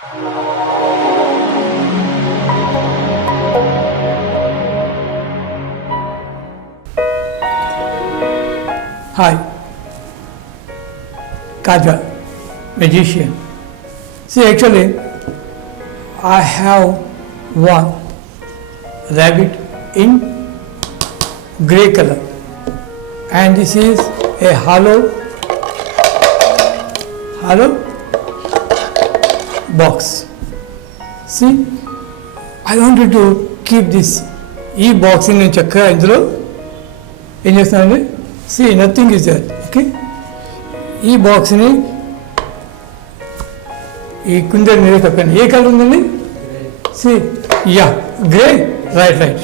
Hi, Kaja, magician. See, actually, I have one rabbit in grey color, and this is a hollow box. See, I wanted to keep this box in chakra indulo em chestunandi. See, nothing is there. Okay, box ni కుందేలు మీద కప్పాను. ఏ కలర్ ఉందండి? See, yeah, grey, right.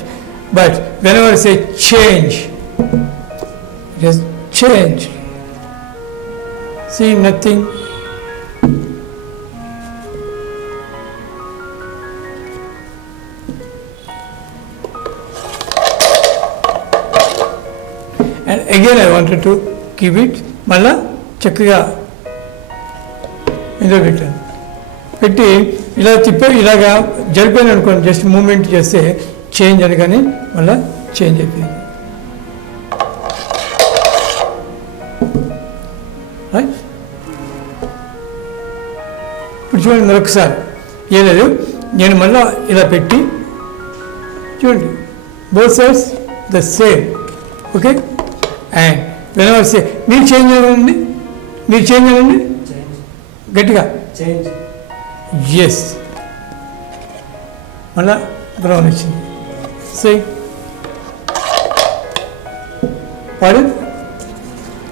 But whenever I say change, just change. See, nothing. And again I wanted to keep it. మళ్ళా చక్కగా ఇందులో పెట్టాను. పెట్టి ఇలా తిప్పి ఇలాగా జరిపాను అనుకోండి, జస్ట్ మూమెంట్ చేస్తే చేంజ్ అని, కానీ మళ్ళీ చేంజ్ అయిపోయింది. రైట్, ఇప్పుడు చూడండి మరొకసారి. ఏం లేదు, నేను మళ్ళీ ఇలా పెట్టి చూడండి, both sides the same. Okay, and whenever say మీరు చేంజ్ అవ్వండి, గట్టిగా ఎస్, మళ్ళా బ్రౌన్ వచ్చింది. సే పాడు,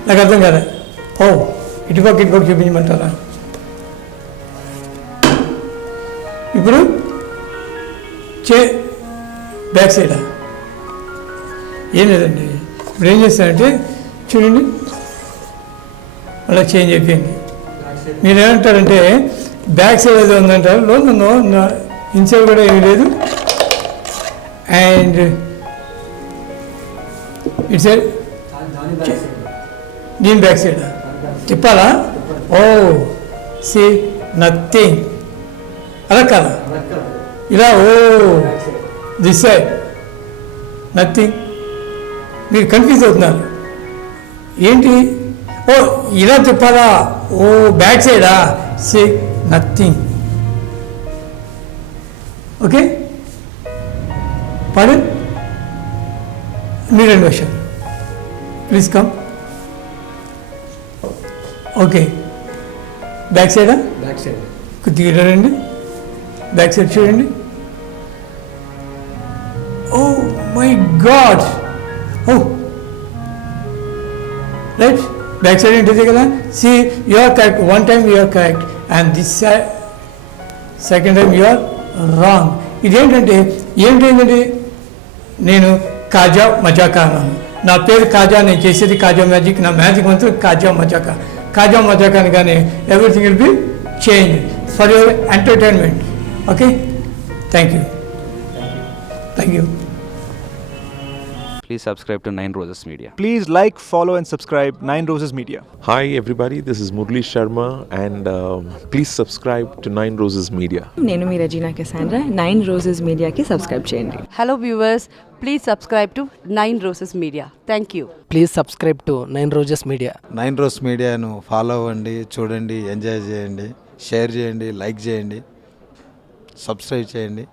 నాకు అర్థం కదా. ఓ ఇటుపక్క చూపించమంటారా? ఇప్పుడు బ్యాక్ సైడా? ఏం లేదండి, ఇప్పుడు ఏం చేస్తానంటే చూడండి, అలా చేంజ్ అయిపోయింది. మీరు ఏమంటారంటే బ్యాక్ సైడ్ ఏదో ఉందంటారు, లో ఇన్సైడ్ కూడా ఏమీ లేదు. అండ్ ఇట్స్ దీని బ్యాక్ సైడ్ చెప్పాలా? ఓ సి నథింగ్, అలా కాదా? ఇలా ఓ దిస్ సైడ్ నథింగ్. మీరు కన్ఫ్యూజ్ అవుతున్నారు ఏంటి? ఓ ఇలా చెప్పాలా? ఓ బ్యాక్ సైడా? See nothing. ఓకే, పాడు మీ రెండు version, please come. Okay, back సైడా? బ్యాక్ సైడ్ కొద్దిగా రండి, బ్యాక్ సైడ్ చూడండి. Oh my god, oh right, back side ఏంటిది కదా. See you are correct, one time you are correct, and this side second time you are wrong. ఇదేంటంటే ఏంటంటే నేను కాజా మజాకా అన్నాను. నా పేరు కాజా, నేను చేసేది కాజా మ్యాజిక్, నా మ్యాజిక్ మంత్రం కాజా మజాకా అని, కానీ everything will be change for your entertainment. Okay, thank you. Please subscribe to Nine Roses Media. Please like, follow and subscribe Nine Roses Media. Hi everybody, this is Murli Sharma and please subscribe to Nine Roses Media. నేను మీ Regina Cassandra, nine roses మీడియాకి సబ్స్క్రైబ్ చేయండి. Hello viewers, please subscribe to Nine Roses Media. Thank you. Please subscribe to Nine Roses Media. Nine rose మీడియాను ఫాలో అవ్వండి, చూడండి, ఎంజాయ్ చేయండి, షేర్ చేయండి, లైక్ చేయండి, సబ్స్క్రైబ్ చేయండి.